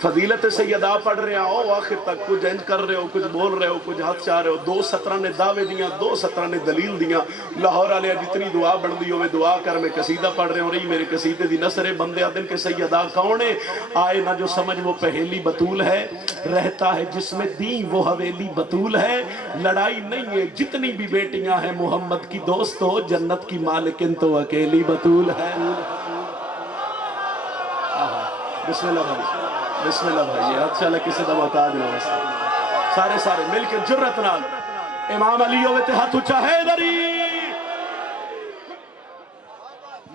فضیلت سیدہ پڑھ رہے ہو آخر تک کچھ انج کر رہے ہو، کچھ بول رہے ہو، کچھ ہاتھ چاہ رہے ہو. 2:17 نے دعوے دیاں، 2:17 نے دلیل دیاں. لاہور والے جتنی دعا بن دی ہوئے دعا کر، میں قصیدہ پڑھ رہے ہو رہی میرے قصیدے دی نثر. بندے آدن کے سیدہ کون ہے؟ آئے نہ جو سمجھ وہ پہلی بطول ہے، رہتا ہے جس میں دین وہ حویلی بطول ہے. لڑائی نہیں ہے جتنی بھی بیٹیاں ہیں محمد کی دوستو، جنت کی مالکن تو اکیلی بطول ہے. بسم اللہ بھائی، بسم اللہ بھائی. یہ ہاتھ چلے کسی دا محتاج نہ واسطہ. سارے مل کے جرت نال امام علی ہوئے تے ہاتھ اچھا حیدری.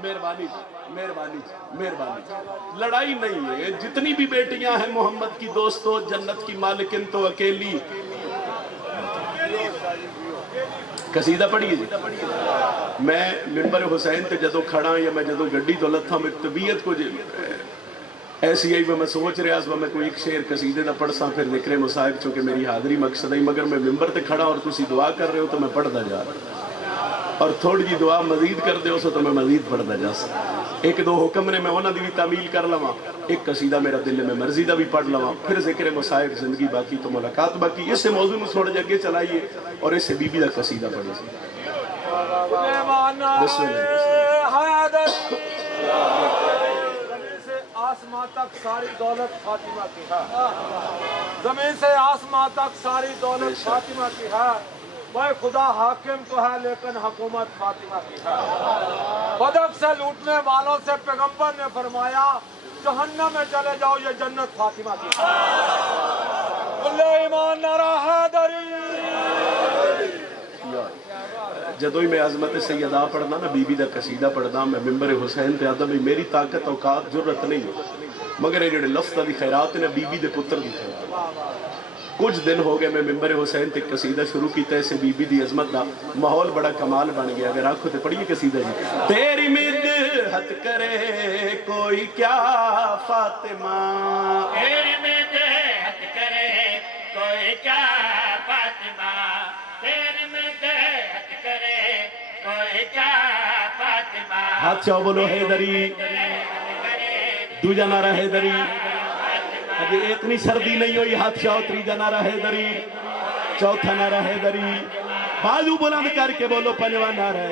مہربانی. لڑائی نہیں ہے جتنی بھی بیٹیاں ہیں محمد کی دوستو، جنت کی مالکن تو اکیلی. قصیدہ پڑھیے جی. میں منبر حسین تے جدو کھڑا یا میں جدو گڈی تو لتھا میں طبیعت کو ایسی آئی میں سوچ رہا اس میں کوئی ایک شعر قصیدے دا پڑھ سا پھر ذکر مصائب، چونکہ میری حاضری مقصد ہے. مگر میں منبر تے کھڑا اور تسی دعا کر رہے ہو تو میں پڑھتا جا رہا، اور تھوڑی جی دعا مزید کر دے ہو تو میں مزید پڑھتا جا سکتا. ایک دو حکم نے میں انہاں دی بھی تعمیل کر لواں، ایک قصیدہ میرا دل میں مرضی دا بھی پڑھ لواں، پھر ذکر مصائب زندگی باقی تو ملاقات باقی. اس سے موضوع میں تھوڑے جگہ چلائیے اور اس سے بی بی دا قصیدہ پڑھیے. بسم اللہ. آسمان تک ساری دولت فاطمہ کی ہے، زمین سے آسمان تک ساری دولت فاطمہ کی ہے. وہ خدا حاکم تو ہے لیکن حکومت فاطمہ کی ہے. بدک سے لوٹنے والوں سے پیغمبر نے فرمایا جہنم میں چلے جاؤ، یہ جنت فاطمہ کی ہے. اللہ ایمان نعرہ حیدری. جدو ہی میں عظمت سیدہ پڑھنا نا بی بی دا قصیدہ پڑھنا، میں منبر حسین تے آدھا بھی میری طاقت اوقات جرت نہیں ہے، مگر یہ جڑے لفظ دی خیرات نے بی بی دے پتر دی خیرات. کچھ دن ہو گئے میں منبر حسین تے قصیدہ شروع کیتا ہے، سے بی بی دی عظمت دا ماحول بڑا کمال بن گیا. اگر آنکھوں تے پڑھیے قصیدہ جی. تیری مدحت کرے کوئی کیا فاطمہ، تیری مدحت کرے کوئی کیا فاطمہ، تیری مدحت کرے کوئی کیا فاطمہ. ہاتھ چاہو بولو حیدری، دوجا نعرہ حیدری. ابھی اتنی سردی نہیں ہوئی، ہاتھ چاہو. تریجا نعرہ حیدری، چوتھا نعرہ حیدری. بازو بلند کر کے بولو پنجواں نعرہ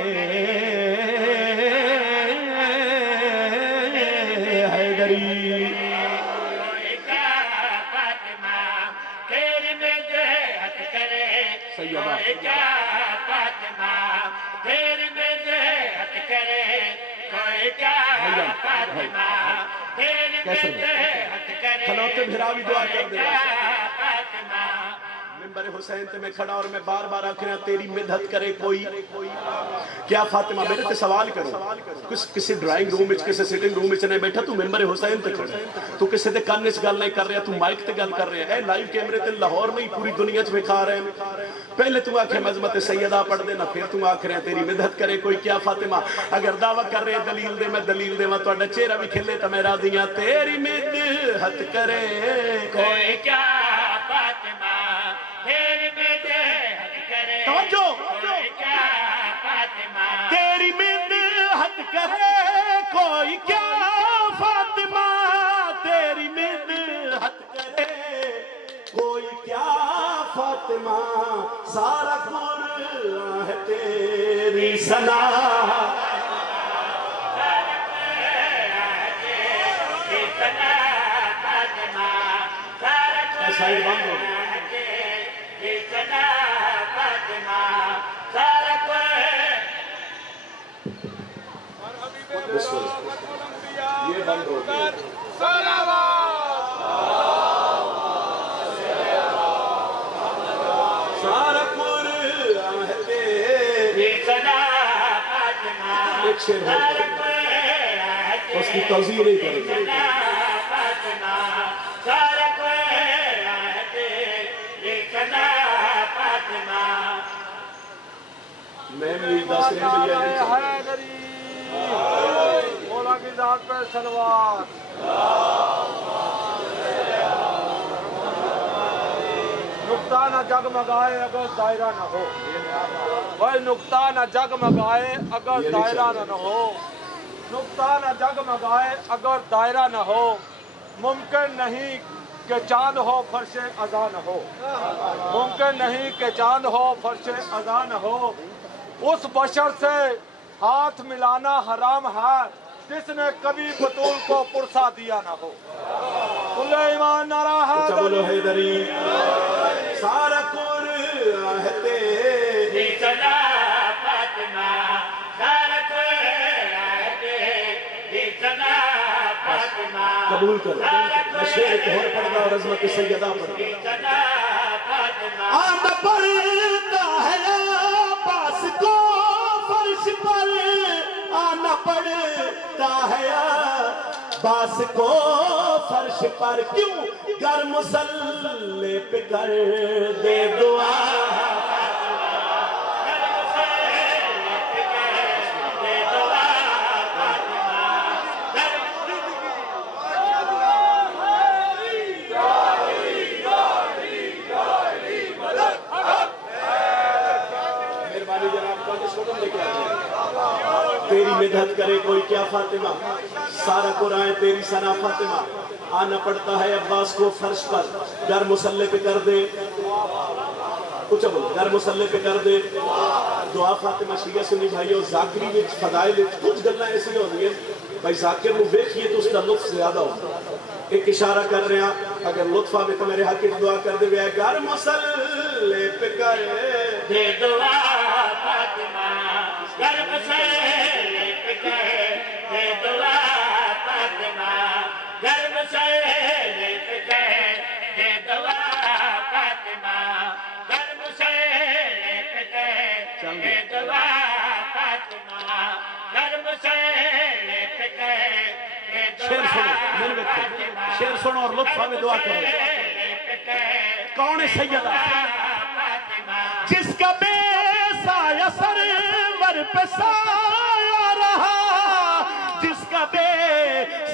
حیدری. کوئی کیا فاطمہ، تیری مدحت کرے کوئی کیا فاطمہ، تیری مدحت کرے کوئی کیا فاطمہ، تیری مدحت کرے کھلوتے بھرا بھی دعا کر دے. فاطمہ. منبر حسین تے میں کھڑا اور میں بار بار آکھنا تیری مدحت کرے کوئی کیا فاطمہ. میرے تے سوال کرو، کسی ڈرائنگ روم وچ کسی سٹنگ روم وچ نہیں بیٹھا، تو منبر حسین تے کھڑا، تو کسی تے کان وچ گل نہیں کر رہا، تو مائک تے گل کر رہا ہے. لائیو کیمرے تے لاہور نہیں پوری دنیا وچ وکھا رہے ہیں. پہلے تو آکھے عظمت سیدہ پڑھ دینا، پھر تو آکھ رہے ہیں تیری مدحت کرے کوئی کیا فاطمہ. اگر دعویٰ کر رہے ہیں دلیل دے، میں دلیل دے، میں تہاڈا چہرہ بھی کھلے تے میں راضی ہاں. تیری مدحت کرے کوئی کیا فاطمہ، تیری مدحت کرے کوئی کیا فاطمہ، تیری مدحت کرے کوئی کیا فاطمہ، تیری مدحت کرے کوئی کیا فاطمہ. سارا قرآن ہے تیری ثنا، سائیڈ بند ہو گئی. یہ بند ہو گئی. سارا قرآن ہے تیری ثنا. ایک شعر ہو گیا، اس کی توضیح نہیں کرے گی. میں دس حیدری. مولا کی ذات پہ صلوات. نقطہ نہ جگمگائے اگر دائرہ نہ ہو، بھائی نقطہ نہ جگمگائے اگر دائرہ نہ ہو، نقطہ نہ جگمگائے اگر دائرہ نہ ہو. ممکن نہیں کہ چاند ہو فرش اذا نہ ہو، ممکن نہیں کہ چاند ہو فرش اذا نہ ہو، اس بشر سے ہاتھ ملانا حرام ہے جس نے کبھی بطول کو پرسا دیا نہ ہو۔ کل ایمان نعرہ بولو حیدری، حیدری سارا قرآن ہے تیری سنا فاطمہ سارا قرآن سنا فاطمہ قبول کرو۔ میں شعر ایک اور پڑھنا اور عظمت سیدہ پڑھنا۔ سنا فاطمہ آنا پڑتا ہے عباس کو فرش پر، آنا پڑتا ہے عباس کو فرش پر، کیوں گر مسلح پہ کر دے دعا۔ مہربانی جناب کا سلام لے کے آئے۔ تیری مدحت کرے کوئی کیا فاطمہ، سارا قرآن تیری ثنا فاطمہ، آنا پڑتا ہے عباس کو فرش پر، گر مسلح پہ کر دے کچھ بولو، گر مسلح پہ کر دے دعا۔ فاطمہ شیعہ سنی بھائیو، ذاکری وچ فضائل وچ کچھ گلاں ایسی ہو رہی ہیں بھائی ذاکر نو ویکھیے تو اس کا لطف زیادہ ہوتا ہے۔ ایک اشارہ کر رہے ہیں، اگر لطف آوے تو میرے حق دعا کر دے وے گر مسلح پہ کر دے دعا فاطمہ گر مسلح پہ کر دے دعا فاطمہ گر مسلح پہ کر دے دعا فاطمہ گر مسلح پہ کر دے دعا فاطمہ گر مسلح پہ کر دے شعر دعا سنو، میرے بچے شعر سنو اور لطف آوے دعا کرو۔ کون ہے سیدہ جس کا بے سایہ سرور پہ سایہ رہا، جس کا بے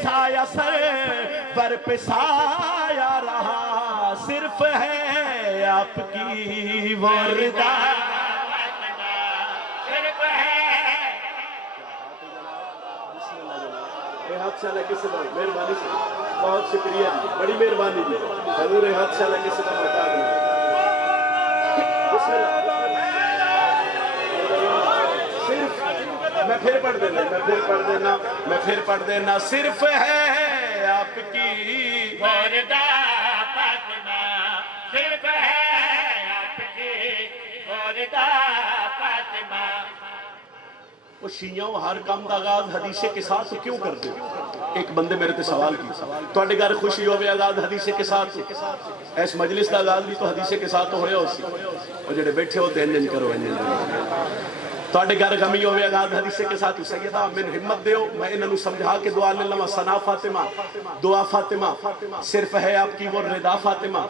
سایہ سرور پہ سایہ رہا، صرف ہے آپ کی وہ رضا۔ ہاتھ سے لگے سے مہربانی سے بہت شکریہ جی، بڑی مہربانی جی، حضور ہاتھ سے لگے سے بتا دیں۔ بسم اللہ، صرف میں پھر پڑھ دینا، میں پھر پڑھ دینا، صرف ہے آپ کی وردہ فاطمہ صرف ہے آپ کی وردہ فاطمہ۔ وہ شیعوں ہر کام دا آغاز حدیثے کے ساتھ کیوں کر دے؟ ایک بندے میرے تے سوال کی، تواڈے گھر خوشی ہوے آغاز حدیثے کے ساتھ، اس مجلس دا آغاز بھی تو حدیثے کے ساتھ ہویا ہو سی، اور جڑے بیٹھے ہوتے ہیں انجن کرو انجن تواڈے گھر غمی ہوے آغاز حدیثے کے ساتھ، سیدہ میں ہمت دیو، میں انہاں نوں سمجھا کے دعا لے لواں۔ ثنا فاطمہ دعا فاطمہ صرف ہے آپ کی وہ رضا فاطمہ،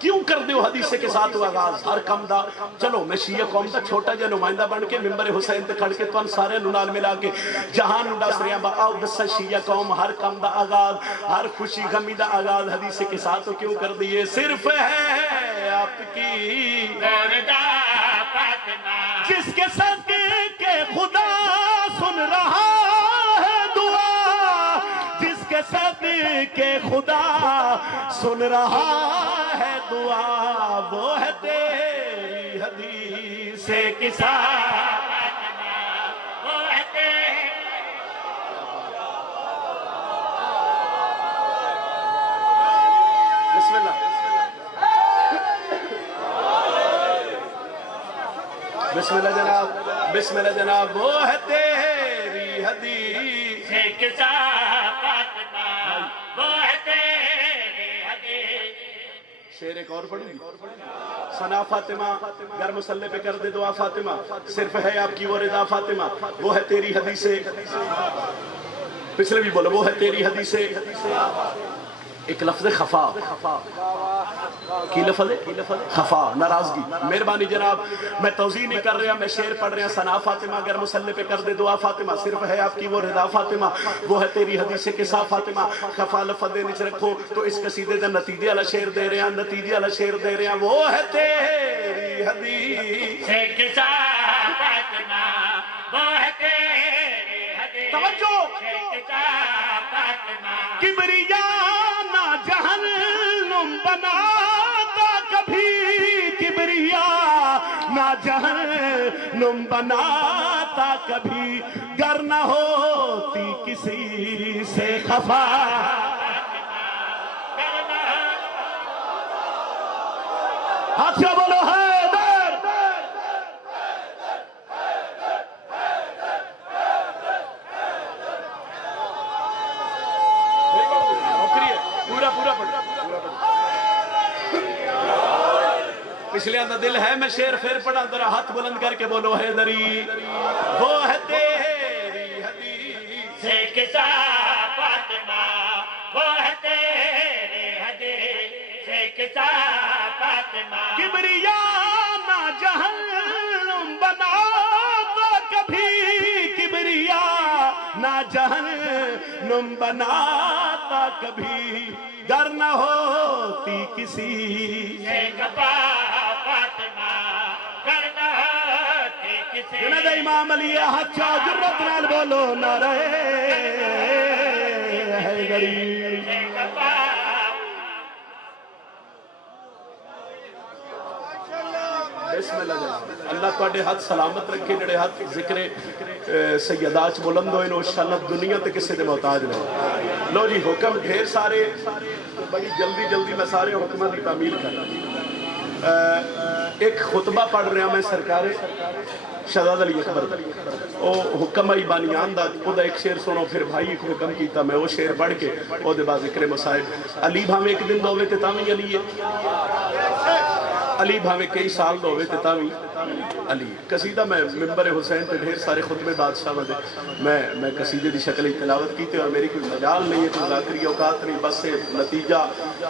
کیوں کر دیو حدیثے کے ساتھ وہ آغاز ہر کم دا؟ چلو میں شیعہ قوم دا چھوٹا جا نمائندہ بن کے ممبر حسین تے کھڑ کے تون سارے نوں نال ملا کے جہان نوں دس رہا با آؤ دسا شیعہ قوم ہر کم دا آغاز، ہر خوشی غمی دا آغاز حدیثے کے ساتھ کیوں کر دیے؟ صرف ہے آپ کی وردہ فاطمہ جس کے صدقے کے خدا سن رہا ہے دعا، جس کے صدقے خدا سن رہا ہے دعا، وہ ہے تیری حدیث کے ساتھ۔ وہ ہے تیری بسم اللہ، بسم اللہ جناب، بسم اللہ جناب، وہ ہے تیری حدیث کے ساتھ فاطمہ وہ ہے تیری حدیث۔ شعر ایک اور پڑھوں گی۔ ثنا فاطمہ گر مسلح پہ کر دے دعا فاطمہ، صرف ہے آپ کی وہ رضا فاطمہ، وہ ہے تیری حدیث، پچھلے بھی بولو، وہ ہے تیری حدیث۔ ایک لفظ خفا، کی لفظ ہے؟ خفا، ناراضگی۔ مہربانی جناب میں توضیح نہیں کر رہا، میں شعر پڑھ رہا۔ ثنا فاطمہ گر مسلح پہ کر دے دعا فاطمہ، صرف ہے آپ کی وہ رضا فاطمہ، وہ ہے تیری حدیث کے ساتھ فاطمہ۔ خفا لفظ دے نیچ رکھو تو اس قصیدے دا نتیجے والا شعر دے رہے ہیں، نتیجے والا شعر دے رہے ہیں، وہ ہے تیری حدیث کے ساتھ فاطمہ وہ ہے تیری حدیث۔ توجہ! کے ساتھ فاطمہ کبریا نہ جہنم بناتا کبھی کبریا نہ جہنم بناتا کبھی گر نہ ہوتی کسی سے خفا ہاتھ سے بولو حیدر پورا پورا پڑھ پچھلے اندر دل ہے میں شیر پھر پڑھا ذرا ہاتھ بلند کر کے بولو حیدری وہ ہے تیری حدیث سے کسا فاطمہ وہ ہے تیری حدیث سے کسا فاطمہ کبریا نہ جہنم بناتا کبھی کبریا نہ جہنم بناتا کبھی گر نہ ہوتی کسی سے کفا فاطمہ کرنا ہوتی کسی جنید امام علی حچا جرت نال بولو نعرہ حیدری سے کفا بسم اللہ جناب اللہ تواڈے ہاتھ سلامت رکھے جڑے ہاتھ ذکر سیدات بلند ہوئے نو انشاءاللہ دنیا تے کسے دے محتاج رہے لو جی حکم ڈھیر سارے بڑی جلدی جلدی میں سارے حکمہ کی تعمیل کرنا ایک خطبہ پڑھ رہا میں سرکار شہزاد علی اکبر او حکم آئی بانیان دا او دا ایک شیر سنو پھر بھائی ایک حکم کیتا میں وہ شیر پڑھ کے او دے بعد ذکر مسائب علی بھامے ایک دن دووے تے تامی علی ہے علی بھاوے کئی سال دو ہوئے تتاوی علی قصیدہ میں ممبر حسین تے ڈھیر سارے خطبے بادشاہ ودے میں قصیدے دی شکل تلاوت کیتے اور میری کوئی مجال نہیں ہے کوئی ذاکری اوقات نہیں بس سے نتیجہ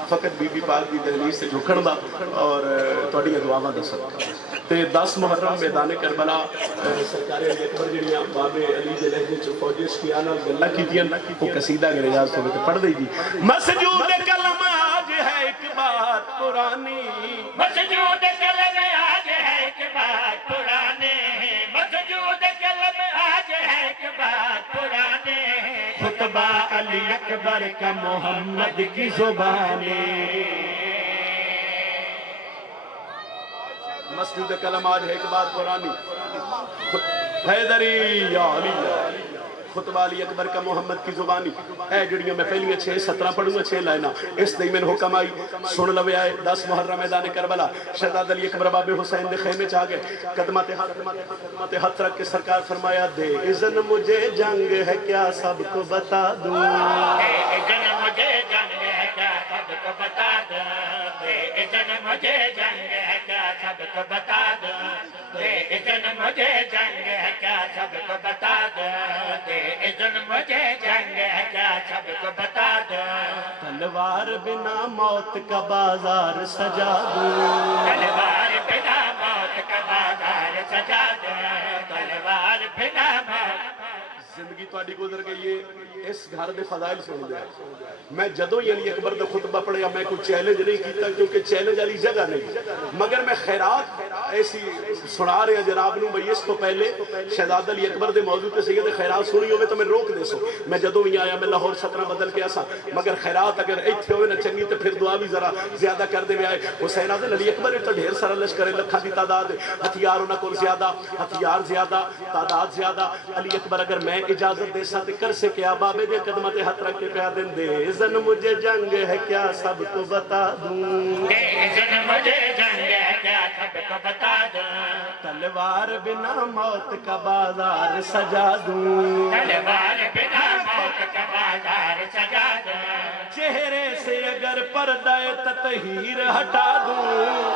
فقط بی بی پاک دی دہلیز سے جھکن دا اور تواڈی دعاواں دا صدقہ تے 10 محرم میدان کربلا سرکار علی اکبر جڑیاں باب علی دے لہجے چ فوجی شکیاں نال گلاں کیتیاں او قصیدہ گریاز ہوے تے پڑھ دے جی مسجود کلم آج ہے ایک بات پرانی مسجود کلم آج ہے ایک بات پرانے مسجود کلم آج ہے ایک بات پرانے خطبہ علی اکبر کا محمد کی زبانی مسجد کلم آج ہے ایک بات پرانی حیدری یا علی خطبہ علی اکبر کا محمد کی زبانی اے جڑیاں میں پہلیاں 6-17 پڑھوں گا 6 لائنہ اس دئی میں حکم آئی سن لوے آئے 10 محرم میدان کربلا شہزاد علی اکبر باب حسین دے خیمے چاہ گئے قدمات ہاتھ رکھ کے سرکار فرمایا دے اذن مجھے جنگ ہے کیا سب کو بتا دوں اذن مجھے جنگ ہے کیا سب کو بتا دوں اذن مجھے جنگ ہے کیا سب کو بتا دوں اذن مجھے جنگ ہے کیا سب کو بتا دوں اذن مجھے جنگ ہے کیا سب کو بتا دوں تلوار بنا موت کا بازار سجا دوں تلوار بنا موت کا بازار سجا دوں تلوار بنا موت زندگی تواڈی گزر گئی ہے اس گھر دے فضائل سن دے میں جدوں ہی علی اکبر دا خطبہ پڑھیا میں کوئی چیلنج نہیں کیتا کیونکہ چیلنج والی جگہ نہیں مگر میں خیرات ایسی سنا رہا جناب نو بھئی اس کو پہلے شہزاد علی اکبر دے موضوع تے سید خیرات سنی ہوئے تو میں روک دے سو میں جدوں ہی آیا میں لاہور 17 بدل کے آسا مگر خیرات اگر ایتھے ہوئے نہ چنگی تو پھر دعا بھی ذرا زیادہ کر دے آئے حسین آدھے علی اکبر تو ڈھیر سارا لشکر لکھا دی تعداد ہتھیار انہاں کو زیادہ ہتھیار زیادہ تعداد زیادہ علی اکبر اگر میں اجازت دے ساتھ کر سے کیا بابے دے قدمت ہاتھ رکھ کے پیا دن دے اذن مجھے جنگ ہے کیا سب کو بتا دوں اذن مجھے جنگ ہے کیا سب کو بتا دوں تلوار بنا موت کا بازار سجا دوں تلوار بنا موت کا بازار سجا دوں چہرے سے اگر پردہ تطہیر ہٹا دوں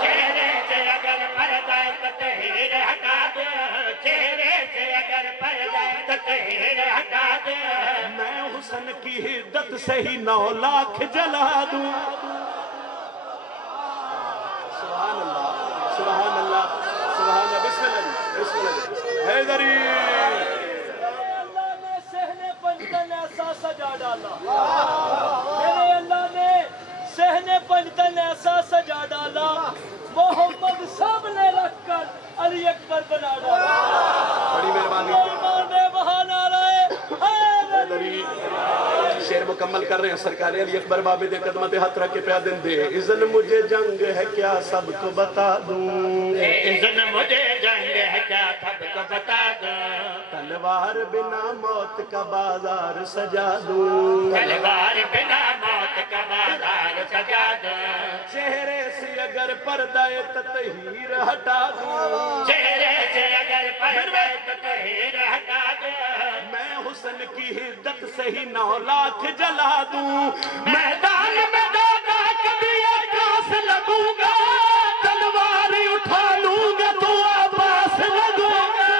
چہرے سے اگر پردہ تطہیر ہٹا دوں چہرے سے اگر پردہ تطہیر ہٹا دوں میں حسن کی حدت سے ہی 9 لاکھ جلا دوں سبحان اللہ سبحان اللہ سبحان اللہ بسم اللہ بسم اللہ حیدری اللہ نے صحن پنجتن ایسا سجا ڈالا میرے اللہ نے صحن پنجتن ایسا سجا ڈالا محمد سامنے رکھ کر علی اکبر بنا ڈالا بڑی مہربانی ایمان بے بہانہ رہے حیدری شیر مکمل کر رہے رہے ہیں سرکار علی اکبر بابے دے قدمت ہاتھ رکھ کے پیا دن دے اذن مجھے جنگ ہے کیا سب کو بتا دوں اذن مجھے جنگ ہے کیا سب کو بتا دوں تلوار بنا موت کا بازار سجا دوں تلوار بنا موت کا بازار سجا دوں چہرے سے اگر پردہ تطہیر ہٹا دوں چہرے سے اگر پردہ تطہیر ہٹا دوں میں حسن کی حدت سے ہی 9 لاکھ جلا دوں میدان میں دادا کبھی اکاس لگوں گا تلوار اٹھا لوں گا تو آباس لگوں گا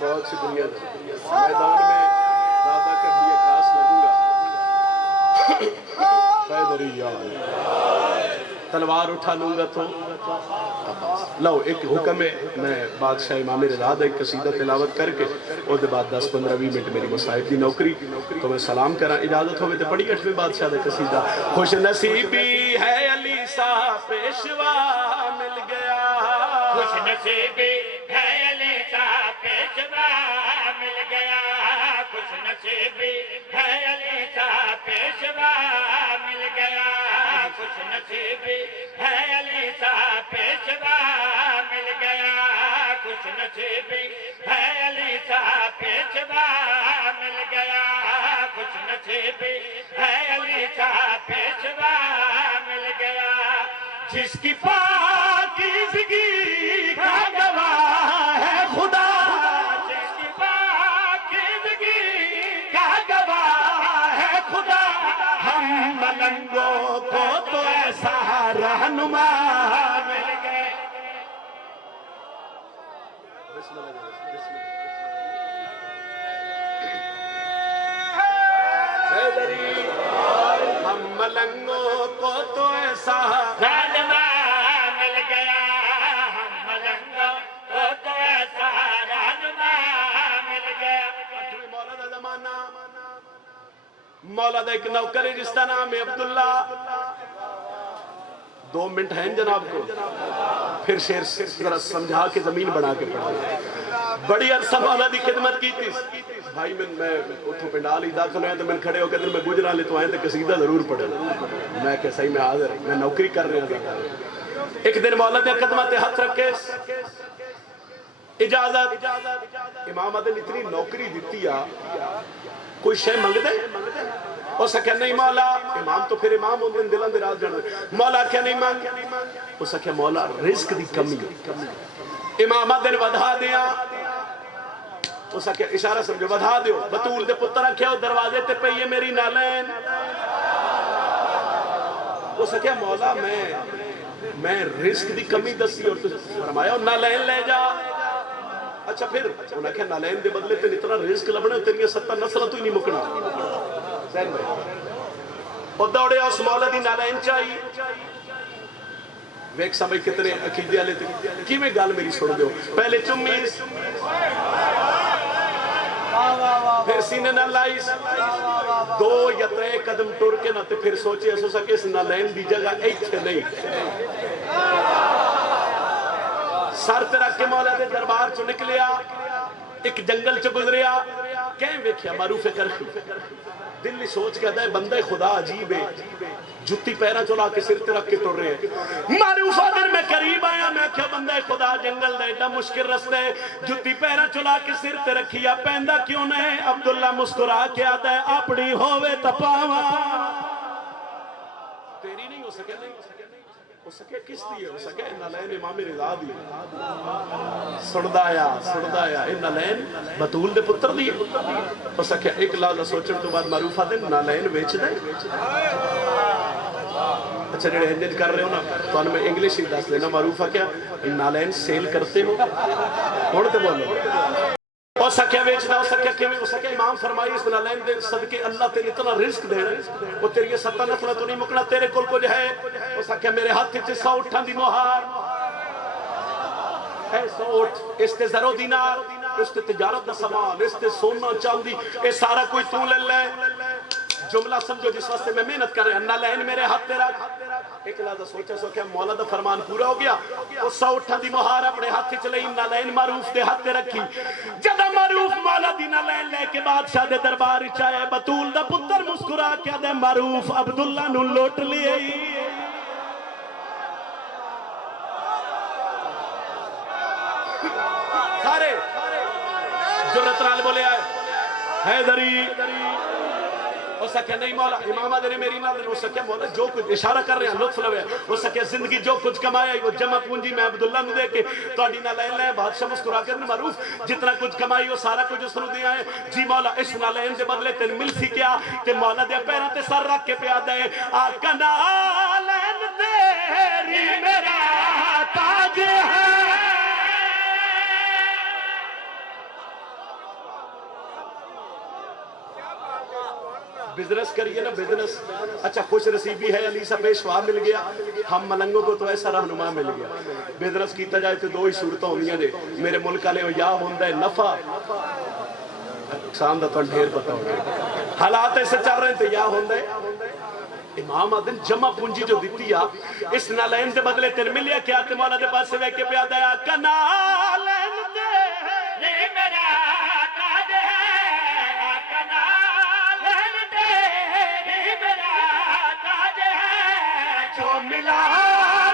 بہت سی دنیا میدان میں دادا کا بھی اکاس لگوں گا حیدری یار تلوار اٹھا لوں گا تو لو ایک حکم ہے میں بادشاہ امام رضا دا ایک قصیدہ تلاوت کر کے اور دے بعد 10-15-20 منٹ میری مصاحب دی نوکری تو میں سلام کرا اجازت ہوئے تو پڑھی 8ویں بادشاہ دا قصیدہ خوش نصیبی ہے علی سا پیشوا مل گیا خوش نصیبی ہے علی سا پیشوا مل گیا خوش نصیبی ہے علی سا پیشوا مل گیا خوش نصیبی ہے علی سا پیشوا مل گیا خوش نصیبی ہے علی سا پیشوا مل گیا خوش نصیبی ہے علی سا پیشوا مل گیا جس کی پاکیزگی کا گواہ ہے خدا جس کی پاکیزگی کا گواہ ہے خدا ہم ملنگوں کو تو ایسا رہنما مل گئے ہم ملنگوں کو تو ایسا رہنما مل گیا ہم ملنگوں کو تو ایسا رہنما مل گیا مولا دا زمانہ مولا دا ایک نوکر ہے جس کا نام ہے عبداللہ 2 منٹ ہیں جناب کو پھر شیر سے ذرا سمجھا کے زمین بنا کے پڑھا بڑی عرصہ مولا دی خدمت کی تھی بھائی میں اتھو پنڈال ہی داخل ہوئے تو میں کھڑے ہو کے میں گجرا لے تو آئے تو قصیدہ ضرور پڑھے میں کہ صحیح میں حاضر میں نوکری کر رہے ہیں ایک دن مولا دے قدمت ہاتھ رکھے اجازت امام عدل اتنی نوکری دیتی ہے کوئی شے منگ دے وہ سکھے نہیں مولا امام تو پھر امام ہوں دن دلان دے راز جانا مولا کیا نہیں مانگ وہ سکھے مولا رزق دی کمی امام عدل ودھا دیا وہ سکھے اشارہ سمجھو ودھا دیو بطول دے پتر رکھے ہو دروازے تے پہ یہ میری نالین وہ سکھے مولا میں رزق دی کمی دسی اور فرمایا نالین لے جا اچھا پھر انہوں نے کہا نالین دے بدلے تین اتنا رزق لبنے تیری 70 نسلہ تو ہی نہیں مکنا زین بھائی اور دوڑے اس مولا دی نالین چاہی ویک سمجھ کتنے عقیدے آلے تھے کی میں گال میری سوڑ دیو پہلے چمیز پھر سینے نہ لائیس 2 یا 3 قدم ٹور کے نہ تے پھر سوچے ایسو سکے اس نالین دی جگہ ایک تھے نہیں سر تیرا کے مولا دے دربار چو نکلیا ایک جنگل چو گزریا کہیں ویکھیا معروف کرخی دلی سوچ کے دے بندے خدا عجیب ہے جتی پیرا چلا کے سر رکھ کے ٹر رہے ہیں معروف آدر میں قریب آیا میں کیا بندے خدا جنگل دے ایڈا مشکل رستے جتی پیرا چلا کے سر رکھیا پہندہ کیوں نہیں عبداللہ مسکرا کے آتا ہے اپنی ہووے تپاوا تیری نہیں ہو سکے نہیں ہو سکے کس دی ہے ہو سکے نالین امام رضا دی سڑدایا نالین بطول دے پتر دی ہو سکے ایک لازہ سوچن تو بعد معروفہ دے نالین ویچ دے اچھا جڑے انجن کر رہے ہو نا تو انہوں میں انگلیش ہی دس دینا معروفہ کیا نالین سیل کرتے ہو ہوڑتے بولو ہو سکے ویچنا ہو سکے کیویں ہو سکے امام فرمائی اس نالین دے صدقے اللہ تیرے اتنا رزق دے وہ تیری 70 نسلہ تو نہیں مکنا تیرے کل کو جو ہے ہو سکے میرے ہاتھ چھ 100 اٹھان دی مہار ہے 100 اٹھ اس تے زرو دینار اس تے تجارت دا سامان اس تے سونا چاندی اے سارا کوئی تو لے لے جملہ سمجھو جس واسطے میں محنت کر رہا نالین میرے ہاتھ تے رکھ ایک لحظہ سوچا سو کہ مولا دا فرمان پورا ہو گیا وہ 100 اٹھا دی مہار اپنے ہاتھ چلے نالین معروف دے ہاتھ تے رکھی جدہ معروف مولا دی نالین لے کے بادشاہ دے دربار چاہے بطول دا پتر مسکرا کیا دے معروف عبداللہ نو لوٹ لیے سارے جرت نال بولے آئے حیدری ہو سکے نہیں مولا امام آدھے میری نال ہو سکے مولا جو کچھ اشارہ کر رہے ہیں لطف لوے ہو سکے زندگی جو کچھ کمایا وہ جمع پونجی میں عبداللہ نو دے کے تو اڈی نالین لے بادشاہ مسکرا کے معروف جتنا کچھ کمائی وہ سارا کچھ اس نو دیا ہے جی مولا اس نالین دے بدلے تین مل سی کیا کہ مولا دے پیروں تے سر رکھ کے پیا دے آقا نالین تیری میرا تاج ہے بزنس کریے نا بزنس اچھا خوش نصیبی ہے علی سا پیشوا مل گیا ہم ملنگوں کو تو ایسا رہنما مل گیا بزنس کیتا جائے تو 2 ہی صورتوں ہونیاں دے میرے ملک والے یا ہوندا ہے نفع نقصان دا تو ڈھیر پتہ ہوگا حالات ایسے چل رہے ہیں تو یا ہوندا ہے امام آدم جمع پونجی جو دیتی ہے اس نالین دے بدلے تیر ملیا کیا تے مولا دے پاس سے وے کے پیا دیا کنالین دے میرا تاج ہے کنالین تیری میرا تاج ہے جو ملا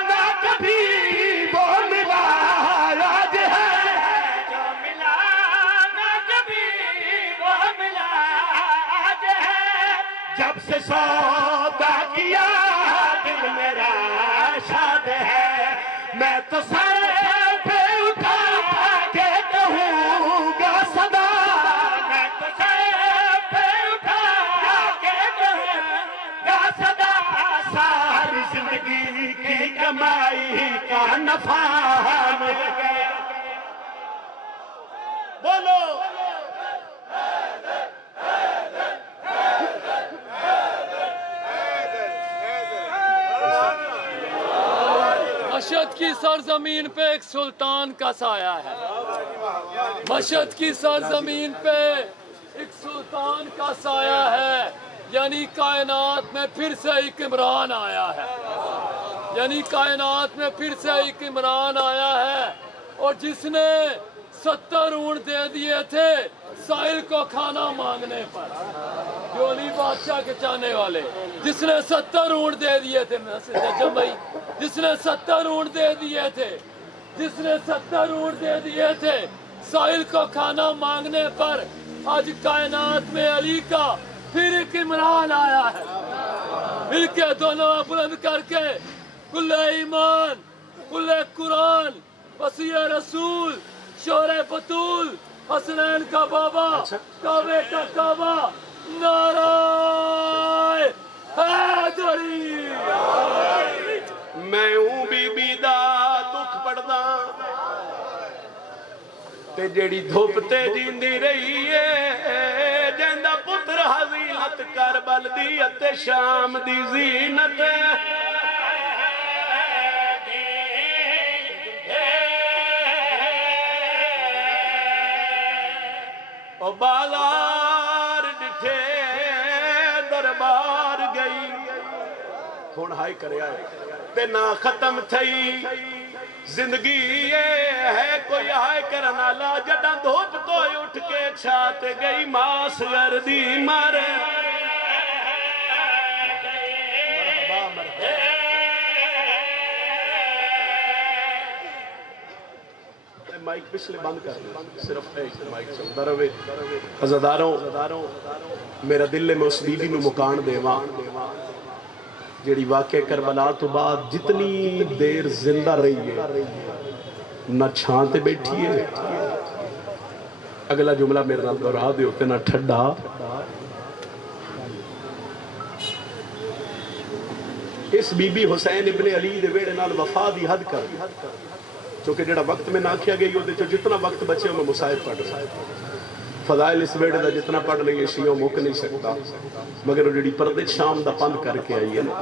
نہ کبھی وہ ملا آج ہے جو ملا نہ کبھی وہ ملا آج ہے جب سے سودا کیا دل میرا شاد ہے میں تو سر پہ اٹھا کے کہوں گا صدا میں تو سر پہ اٹھا کے کہوں گا صدا ساری زندگی کی کمائی کا نفع مل گیا بولو مشہد کی سرزمین پہ ایک سلطان کا سایہ ہے مشہد کی سرزمین پہ ایک سلطان کا سایہ ہے یعنی کائنات میں پھر سے ایک عمران آیا ہے یعنی کائنات میں پھر سے ایک عمران آیا ہے اور جس نے 70 اونٹ دے دیے تھے سائل کو کھانا مانگنے پر جو علی بادشاہ کے چاہنے والے جس نے 70 اونٹ دے دیے تھے بھائی جس نے 70 اونٹ دے دیے تھے جس نے 70 اونٹ دے دیے تھے سائل کو کھانا مانگنے پر آج کائنات میں علی کا پھر ایک عمران آیا ہے مل کے دونوں بلند کر کے کل ایمان کل قرآن وسیع رسول شور بطول حسنین کا بابا کعبے کا کعبہ نعرہ حیدری میں ہوں بی بی دا دکھ پڑدا تے جیڑی دھوپ تے جیندی رہی ہے جیندا پتر حضیلت کربل دی اتے شام دی زینت او بازار ڈٹھے دربار گئی ہن ہائی کریا تے نہ ختم تھئی زندگی یہ ہے کوئی ہائے کرن والا جڈاں دھوپ تو اٹھ کے چھات گئی ماس گردی مر مائک پچھلے بند کر دیں صرف ایک مائک چلتا رہے عزاداروں میرا دل میں اس بی بی نو مکان دیواں جیڑی واقع کربلا تو بعد جتنی دیر زندہ رہی ہے نہ چھانتے بیٹھی ہے اگلا جملہ میرے نال دہرا دے ہوتے نہ ٹھڈا اس بی بی حسین ابن علی دے ویڑے نال وفا دی حد کر چونکہ جڑا وقت میں نہ کیا گئی ہوتے جتنا وقت بچے ہوں میں مصائب پڑھ رہا فضائل اس ویڑے دا جتنا پڑھ لئے شیعہ موک نہیں سکتا مگر وہ جڑی پردے شام دا پند کر کے آئی ہے نا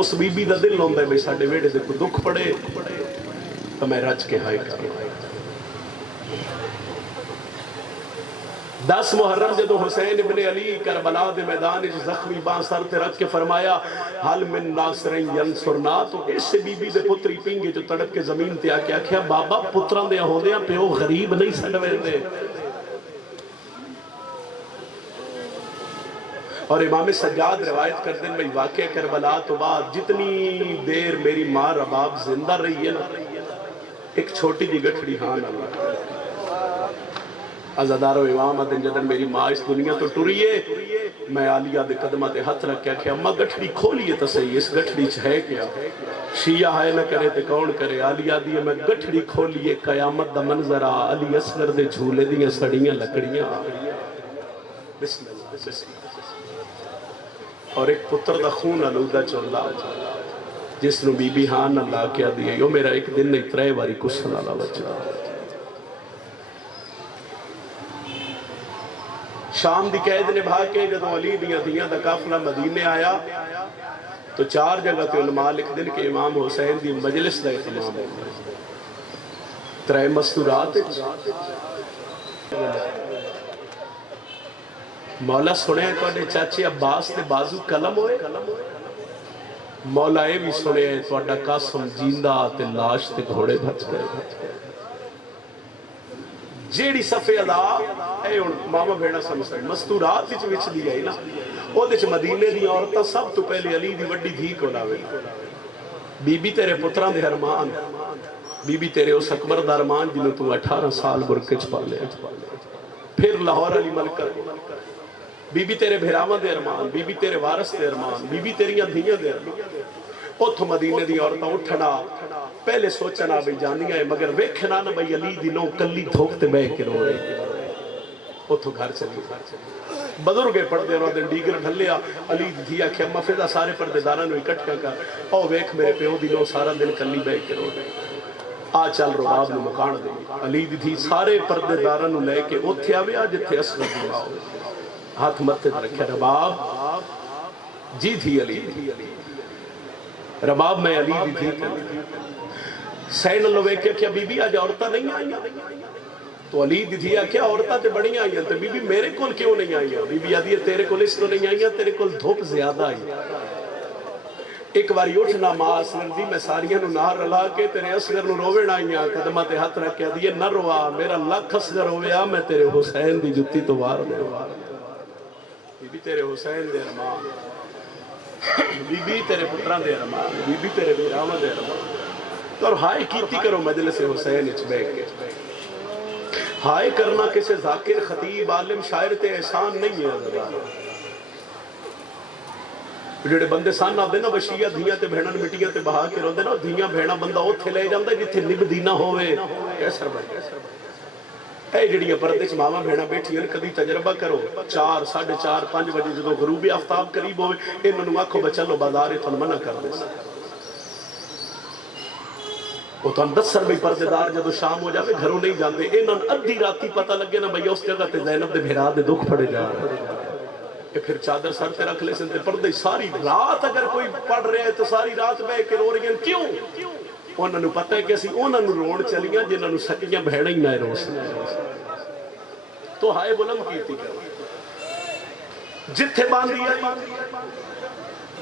اس بی بی دا دل ہوندہ ہے بھئی ساڑھے ویڑے دے کوئی دکھ پڑے تو میں رج کے ہائے کروں 10 محرم جدو حسین ابن علی کربلا دے میدان وچ زخمی باں سر تے رکھ کے فرمایا حل من ناصر ینصرنا، تو اس بی بی دے پتری پنگے جو تڑپ کے زمین تے آ کے آکھیا بابا پتراں دے ہوندیاں پیو غریب نہیں سڑویندے۔ اور امام سجاد روایت کرتے ہیں بھئی واقعہ کربلا تو بعد جتنی دیر میری ماں رباب زندہ رہی ہے نا، ایک چھوٹی جی گٹھڑی ہاں اللہ عزادار و امام دن جدن میری ماں اس دنیا تو ٹریے، میں عالیہ دے قدمہ دے ہاتھ رکھ کے اماں گٹھڑی کھولیے تو صحیح، اس گٹھڑی چھے کیا شیعہ ہے نہ کرے تے کون کرے، عالیہ دیئے میں گٹھڑی کھولیے قیامت دا منظرہ، علی اصغر دے جھولے دیئے سڑیاں لکڑیاں، بسم اللہ بسم اللہ، اور ایک پتر دا خون آلودہ چولدا جس نو بی بی ہاں اللہ کیا دیئے، یو میرا ایک دن نہیں ترے واری کسن اللہ بچا۔ شام دی قید نبھا کے جدو علی دیاں دیاں دا قافلہ مدینے آیا تو 4 جگہ تے علماء لکھ دن کہ امام حسین دی مجلس دا اہتمام ہے، 3 مستورات مولا سنے تو چاچے عباس تے بازو قلم ہوئے، مولا اے بھی سنے تو قاسم جیندہ تے لاش تے گھوڑے بچ گئے۔ جیڑی صفحے ادا اے ماما بھیڑا سمجھتے مستورات وچ دی گئی نا، او دے مدینے دی عورتاں سب تو پہلے علی دی وڈی دھی کو لاوے، بی بی تیرے پتراں دے ارمان، بی بی تیرے اس اکبر دا ارمان جنہوں تو 18 سال برکے چھپا لے، پھر لاہور علی ملکہ، بی بی تیرے بھیراواں دے ارمان، بی بی تیرے وارث دے ارمان، بی بی تیریاں دھیاں دے ارمان، اتھو مدینے دی عورتاں اٹھنا پہلے سوچنا بھئی جانیاں ہے مگر ویکھنا نہ بھئی علی دی نو کلی دھوکتے بے کے رو رہے، اتھو گھر چلی بزرگے پردے رو دن ڈیگر ڈھلیا، علی دھیا کہ اممہ فیدہ سارے پردے داران ہوئی کٹ کر او ویکھ میرے پیو دی نو سارا دن کلی بے کے رو رہے، آ چل رباب نو مکان دے، علی دھی سارے پردے داران نو لے کے اتھے آوے آج اتھے اصغر دی آؤ، ہاتھ متے رکھے رباب جی تھی علی رباب میں علی دی تھی سین اللہ ویکھے کیا بی بی آج عورتہ نہیں آئی، تو علی دی تھی کیا عورتہ تے بڑی آئی ہیں، تو بی بی میرے کول کیوں نہیں آئی ہیں، بی بی آدھی ہے تیرے کول اس تو نہیں آئی ہیں، تیرے کول دھوپ زیادہ آئی ایک باری اٹھنا ماں اصغر دی میں ساریاں نو نار رلا کے تیرے اصغر نو رووے آئیاں قدمہ تے ہاتھ رکھ کے دیئے نہ روا میرا لکھ اصغر ہویا میں تیرے حسین دی جتی تو وار دے بی بی تیرے حسین دے ارمان، بی بی تیرے پتران دے ارمان، بی بی تیرے بیراما دے ارمان، تو اور ہائے کیتی کرو مجلس حسین اچ بیٹھ کے، ہائے کرنا کسے ذاکر خطیب عالم شاعر تے احسان نہیں ہے عزیزاں، جڑے بندے سان آدھے نا وشیعہ دھیاں تے بھینن مٹیاں تے بہا کے روندے نا دھیاں بھینا بندہ اوتھے لے جاندہ جتھے نب دینا ہوئے کیسر بھائی اے جڑیاں پردے چ ماما بھینا بیٹھی ہیں کدی تجربہ کرو 4 4:30 5 بجے جدو غروب آفتاب قریب ہوئے انہوں نے آکھو بچلو بازار تھن منع کر دے وہ تو 10 بھئی پردے دار جدو شام ہو جاوے گھروں نہیں جاندے انہوں نے ادھی راتی پتہ لگے نا بھئی اس جگہ تے زینب دے بھیرا دے دکھ پڑے جا کہ پھر چادر سر تے رکھ لے سنتے پردے ساری رات اگر کوئی پڑھ رہے ہیں تو ساری رات بے کے رو رہی ہیں کیوں انہوں نے پتہ ہے کہ اسی انہوں نے روڑ چلیاں جنہوں نے سکیاں بھیڑیں ہی نہ رو سکتے تو ہائے بلند کیتی کرو جتھے باندھی ہے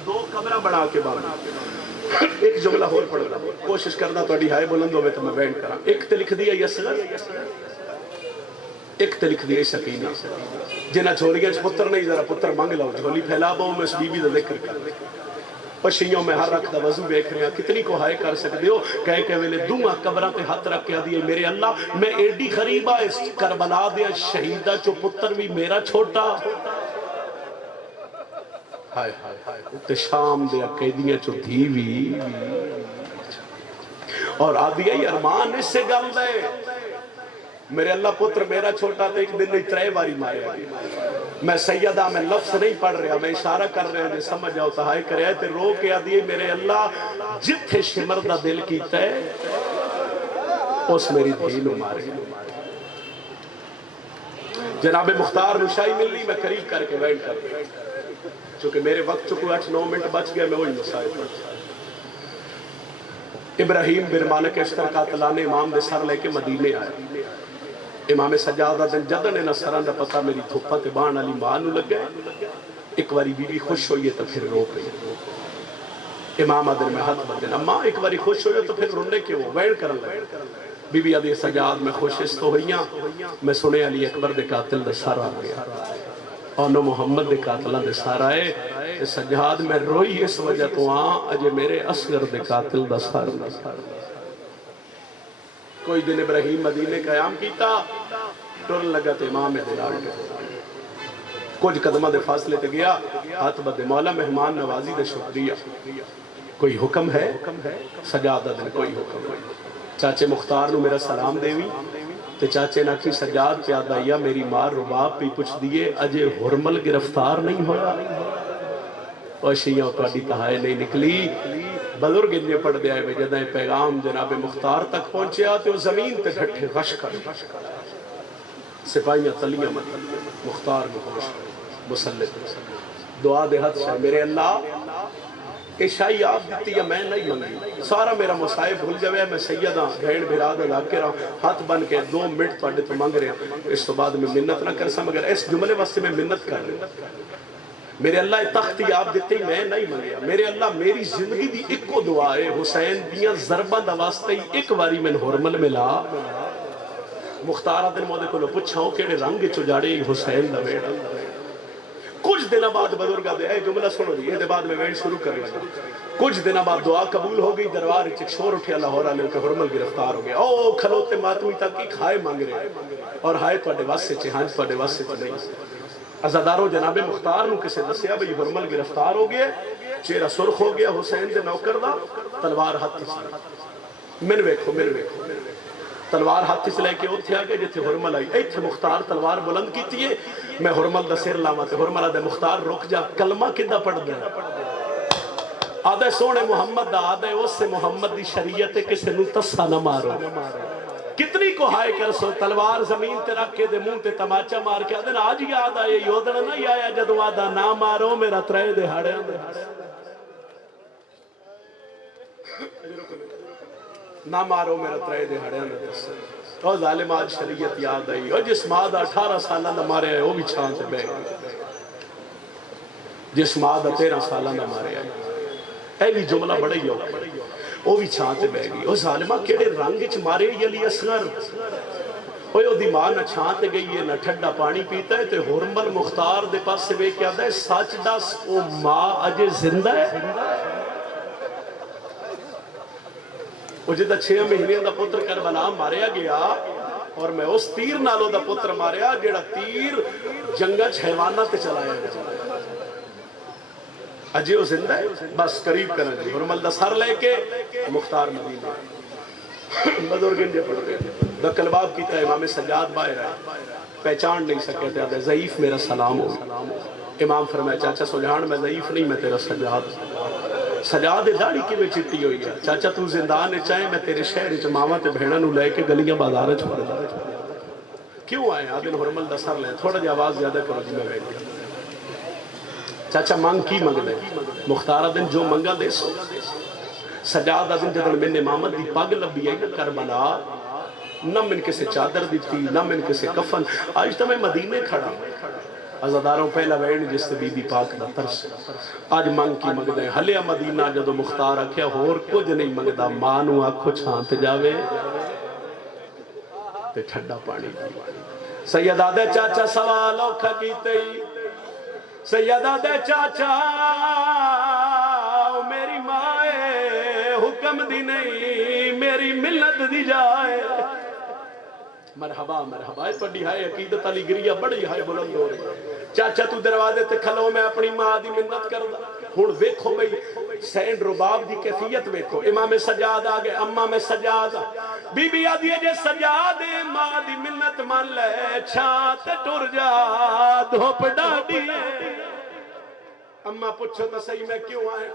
2 قبرہ بنا کے باندھی ایک جملہ ہور پڑھ رہا کوشش کرنا تو ہائے بلند ہوئے تو میں بینڈ کرا ایک تے لکھ دیا یسغر ایک تے لکھ دیا سکینہ جنہ جھولیاں پتر نہیں ذرا پتر مانگ لاؤ جھولی پھیلا باؤ میں اس بی بی دا ذکر کر پشیوں میں ہر رکھ دا وضو بیکھ رہے ہیں کتنی کو ہائے کر سکتے ہو کہے کہ ویلے دعا قبرہ تے ہاتھ رکھ کے دیئے میرے اللہ میں ایڈی خریبہ اس کربلا دیا شہیدہ چو پتر بھی میرا چھوٹا ہائے ہائے ہائے تے شام دیا قیدیاں چو دھیوی اور آدھیا ہی ارمان اس سے گل دے میرے اللہ پتر میرا چھوٹا تو ایک دن نہیں 3 باری مارے میں سیدہ میں لفظ نہیں پڑھ رہا میں اشارہ کر رہا ہوں سمجھ جاؤ تہائی کرے تے رو کے آدھیے میرے اللہ جتھے شمر دا دل کیتا ہے اس میری دھیلو مارے جناب مختار نشائی ملی میں قریب کر کے ویٹ کر چونکہ میرے وقت چکو 8-9 منٹ بچ گیا میں وہی مسائل پڑھتا ابراہیم بن مالک اشتر قاتلان امام دے سر لے کے مدینے آئے امام سجاد دا دن جدن انہاں سراں دا پتہ میری دھوپاں تے بان والی ماں نوں لگا ہے، ایک واری بی بی خوش ہوئی ہے تو پھر رو پئی۔ امام آدھر میں ہاتھ بدن اماں ایک باری خوش ہوئی تو پھر رونے کیوں وین کرن لگے۔ بی بی آدھی سجاد میں خوش اس تو ہوئیاں، میں سنے علی اکبر دے قاتل دے سارا آ گیا اور نو محمد دے قاتلہ دے سارا ہے۔ سجاد میں روئی اس وجہ تو اجے میرے اصغر دے قاتل دا سارا۔ کوئی دن ابراہیم مدینے قیام کیتا، ٹرن لگا تے امام دلال کچھ قدمہ دے فاصلے تے گیا، ہاتھ بدے مولا مہمان نوازی دے شکریہ، کوئی حکم ہے؟ سجاد دن کوئی حکم ہے۔ چاچے مختار نو میرا سلام دیوی تے چاچے ناکھی سجاد پیادہ یا میری ماں رباب پی پچھ دیئے اجے ہرمل گرفتار نہیں ہویا اور شیعہ اپاڈی تہائے نہیں نکلی۔ بزرگ انجے پڑھ دیا ہے جدہ پیغام جناب مختار تک پہنچے آتے وہ زمین تے گھٹے غش کر سپاہیاں تلیاں مختار میں خوش مسلط دعا دے حد شاہ میرے اللہ اے شاہی آپ دیتی یا میں نہیں منگی سارا میرا مصائب بھول جاوے میں سیدہ گھین بھراد ادا کرا ہاتھ بن کے 2 منٹ تو اڈے تو مانگ رہے ہیں اس تو بعد میں منت نہ کر سا مگر اس جملے واسطے میں منت کر رہے ہیں میرے اللہ تختی آپ دیتے میں نہیں منگیا میرے اللہ میری زندگی دی ایک کو دعا ہے حسین دیاں ضربان دا واسطے ایک واری میں حرمل ملا مختارہ دن مودے کو لو پچھاؤں کیڑے رنگ چجاڑے حسین دا بیڑا کچھ دنہ بعد بزرگا دے اے جملہ سنو دی یہ بعد میں ویڈ شروع کر لگا کچھ دنہ بعد دعا قبول ہو گئی دربار چک شور اٹھیا لاہورہ لے کے حرمل گرفتار ہو گیا او کھلوتے ماتوی تک ایک ہائے مانگ رہے اور ہائے تو اڈے واسے چے ہانج تو اڈے واسے چے نہیں عزادارو جناب مختار نو کسے دسیا بھئی حرمل گرفتار ہو گئے چہرہ سرخ ہو گیا حسین دے نوکر دا تلوار ہاتھ سے من ویکھو تلوار ہاتھ سے لے کے اتھے آگے جتے حرمل آئی ایتھے مختار تلوار بلند کی تیئے میں حرمل دا سر لاما تے حرمل دے مختار رک جا کلمہ کدہ پڑھ دے آدھے سونے محمد دا آدھے اس سے محمد دی شریعت کسے نو تسا نہ مارو کتنی کو ہائے کر سو تلوار زمین تے رکھ کے دے منہ تے تماچا مار کے آدھے آج یاد آئے یودن نہیں آیا جدو آدھا نہ مارو میرا ترے دے ہڑے نہ مارو میرا ترے دے ہڑے اور ظالم آج شریعت یاد آئی اور جس مادہ 18 سالہ نہ مارے آئے وہ بھی چھان سے بے جس مادہ 13 سالہ نہ مارے آئے اے بھی جملہ بڑا ہی ہوگا وہ بھی چھانتے بہ گئی وہ ظالمہ کیڑے رنگ چ مارے یلی اصغر وہ دی ماں نہ چھانتے گئی ہے نہ ٹھڈا پانی پیتا ہے تو حرمل مختار دے پاس سے بے کیا ہے سچ دس وہ ماں اجے زندہ ہے وہ جدہ 6 مہینے دا پتر کربلا ماریا گیا اور میں اس تیر نالو دا پتر ماریا جیڑا تیر جنگا حیوانہ تے چلایا گیا اجے وہ زندہ ہے بس قریب کرنا جی حرمل دا سر لے کے مختار مدینہ بزرگن جے پڑھ گئے دکل باب کیتا ہے امام سجاد باہر آئے پہچان نہیں سکے تھے ضعیف میرا سلام ہو امام فرمایا چاچا سجان میں ضعیف نہیں میں تیرا سجاد داڑھی کی میں چٹی ہوئی ہے چاچا تو زندان چاہے میں تیرے شہر چ ماما تے بہنوں نو لے کے گلیاں بازار چ پڑ کیوں آئے آدھن حرمل دا سر لے تھوڑا جی آواز زیادہ کرو جی میں بیٹھ گیا چاچا مانگ کی مانگ دے مختارہ دن جو منگا دے سو سجادہ دن جدن میں امامت دی پاگ لبی ہے کربلا نہ من کسے چادر دیتی نہ من کسے کفن آج تو میں مدینے کھڑا عزاداروں پہلا وین جس سے بی بی پاک دا ترس آج مانگ کی مانگ دے حلیہ مدینہ جدو مختار رکھیا ہور کچھ نہیں مانگ دا مانو آنکھو چھانت جاوے تے ٹھڈا پانی سیدہ دے چاچا سوال اوکھا کیتے ہی سیدہ دے چاچا میری مائے حکم دی نہیں میری ملت دی جائے مرحبا مرحبا پڑی ہائے عقیدت علی گریہ بڑی ہائے بلند ہو رہی چاچا تو دروازے تے کھلو میں اپنی ماں دی منت کر دا ہون ویکھو بھئی سینڈ رباب دی کیفیت ویکھو امام سجاد آگے اماں میں سجاد بی بی آدھیے جے سجاد ماں دی منت مان لے چھانت ٹر جا دھوپ ڈاڑی اماں پوچھو تو صحیح میں کیوں آئے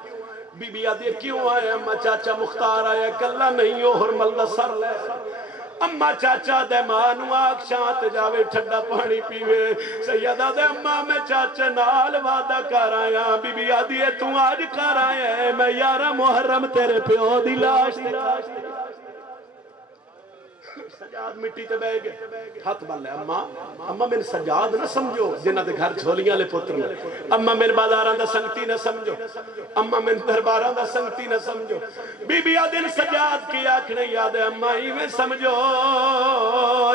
بی بی آدھیے کیوں آئے اماں چاچا مختار آئے کلہ نہیں ہو حرمل دا سر لے اماں چاچا دے مانو آگ شانت جاوے ٹھڈا پانی پیوے سیدہ دے اماں میں چاچا نال وعدہ کر آیا بی بی آدھیے تو آج کر آئے میں 11 محرم تیرے پیو دی لاش سجاد مٹی تے بہ گئے ہاتھ بن لے اما میں سجاد نہ سمجھو جنہ دے گھر جھولیاں لے پتر نے اما میں بازاراں دا سنگتی نہ سمجھو اما میں درباراں دا سنگتی نہ سمجھو بی بی دل سجاد کی آنکھیں یاد ہے اما ایویں سمجھو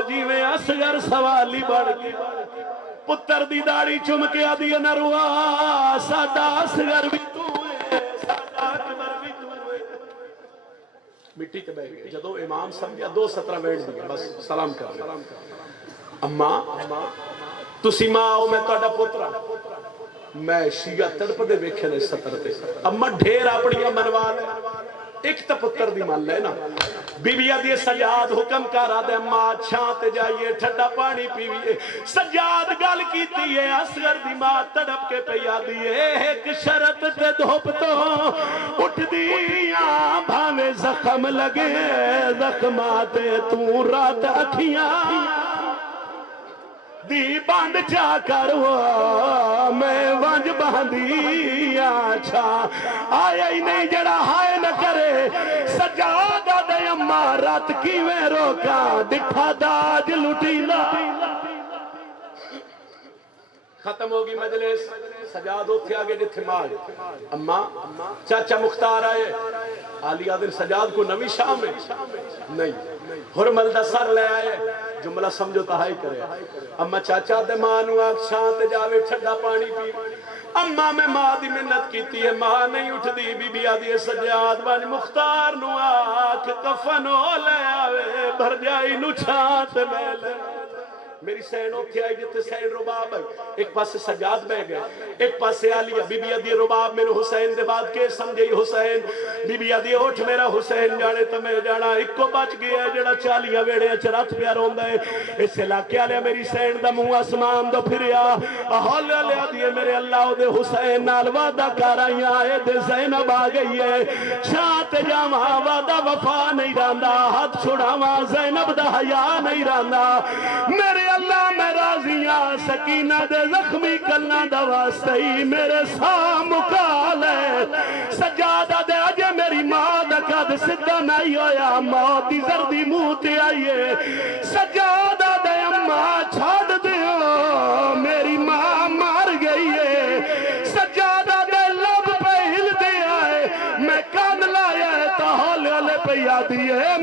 جیویں اصغر سوالی بڑھ گئی پتر دی داڑھی چم کے آدھی نہ روا ساڈا اصغر بھی تو ہے ساڈا اکبر بھی تو ہے مٹی تے بیٹھ گئے جدوں امام سمجھا 2 سطرہ بیٹھ دیے بس سلام کر اما تسی ماں آؤ میں تہاڈا پوترا میں شیعہ تڑپ دے ویکھے نے سطر تے اما ڈھیر اپنیاں منوا لے ایک تا پتر دی مان لے نا بی بی آدھی سجاد حکم کر آدھے ماں چھاں تے جائیے ٹھنڈا پانی پیویے سجاد گل کیتی ہے اصغر دی ماں تڑپ کے پہ آدھی ہے ایک شرط تے دھوپ تو اٹھ دیاں بھاوے زخم لگے زخماتے تو رات اکھیاں دی باند چا کروا میں وانج باندھی آچھا آیا ہی نہیں جڑا ہائے نہ کرے سجادہ دے اماں رات کیویں روکا دکھا داج لٹی لا ختم ہوگی مجلس سجاد ہوتے آگے جتھے مال اماں چاچا مختار آئے عالیہ دن سجاد کو نوی شام ہے نہیں حرمل دا سر لے آئے جملہ سمجھو تہائی کرے اما چاچا دے مانو آگ شانت جاوے ٹھنڈا پانی پی اما میں ماں دی منت کیتی ہے ماں نہیں اٹھ دی بی بی آدھی سجاد بانی مختار نو آکھ کفنو لے آوے بھر جائی نو چھانت میں لے میری سین ہوتی آئی جتے سین رباب ہے ایک پاس سے سجاد بہ گئے ایک پاس سے آلیہ بی بی آدھی رباب میں حسین دے بعد کے سمجھے حسین بی بی آدھی اٹھ میرا حسین جانے تو میں جانا ایک کو بچ گیا ہے جڑا چالیاں ویڑے چرات پیار ہوندہ ہے اس علاقے آلے میری سین دا منہ اسمان دو پھریا احال آلے آدھی میرے اللہ دے حسین نال وعدہ کارائیاں آئے دے زینب آ گئی ہے چھانت جامعہ وعدہ وفا نہیں راندہ ہاتھ چھڑاواں زینب دا حیاء نہیں راندہ میرے اللہ میں راضیاں سکینہ دے زخمی کلنا دا واسطی میرے سام مکال ہے سجادہ دے اجے میری ماں دا قد سدھا نہیں ہویا موتی زردی موتی آئیے سجادہ دے اماں چھاڑ دیو میری ماں مار گئی ہے سجادہ دے لب پہ ہل دے آئے میں کان لایا ہے تو ہولے ہولے پہ یادی ہے